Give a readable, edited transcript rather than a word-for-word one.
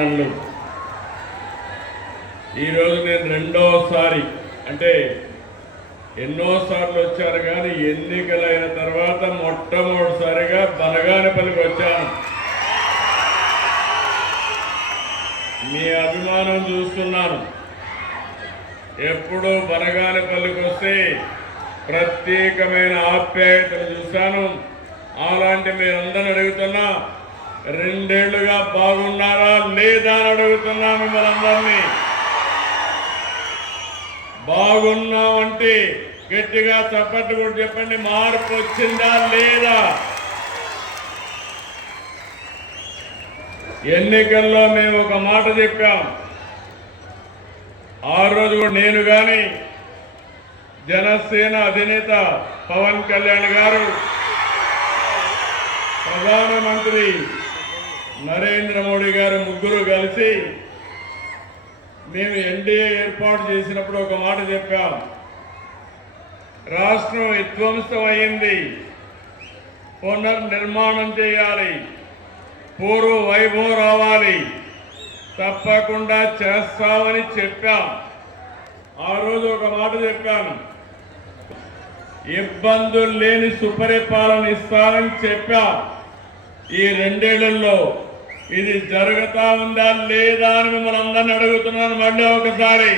అభినందనలు. ఈరోజు నేను రెండోసారి, అంటే ఎన్నోసార్లు వచ్చాను కానీ ఎన్నికలైన తర్వాత మొట్టమొదటిసారిగా బనగానపల్లికి వచ్చాను. మీ అభిమానం చూస్తున్నాను. ఎప్పుడూ బనగానపల్లికి వస్తే ప్రత్యేకమైన ఆప్యాయతను చూశాను. అలాంటి మీరందరిని అడుగుతున్నా, 2 ఏళ్లుగా బాగున్నారా లేదా అని అడుగుతున్నా మిమ్మల్ని అందరినీ. బాగున్నామంటే గట్టిగా చప్పట్లు కూడా చెప్పండి. మార్పు వచ్చిందా లేదా? ఎన్నికల్లో మేము ఒక మాట చెప్పాం. ఆ రోజు కూడా నేను కానీ, జనసేన అధినేత పవన్ కళ్యాణ్ గారు, ప్రధానమంత్రి నరేంద్ర మోడీ గారు ముగ్గురు కలిసి మేము ఎన్డీఏ ఏర్పాటు చేసినప్పుడు ఒక మాట చెప్పాం. రాష్ట్రం విధ్వంసం అయింది, పునర్నిర్మాణం చేయాలి, పూర్వ వైభవం రావాలి, తప్పకుండా చేస్తామని చెప్పాం. ఆ రోజు ఒక మాట చెప్పాను, ఇబ్బందులు లేని సుపరిపాలన ఇస్తానని చెప్పా. ఈ 2 ఏళ్లలో ఇది జరుగుతా ఉందా లేదా అని మిమ్మల్ని అందరినీ అడుగుతున్నాను మళ్ళీ ఒకసారి.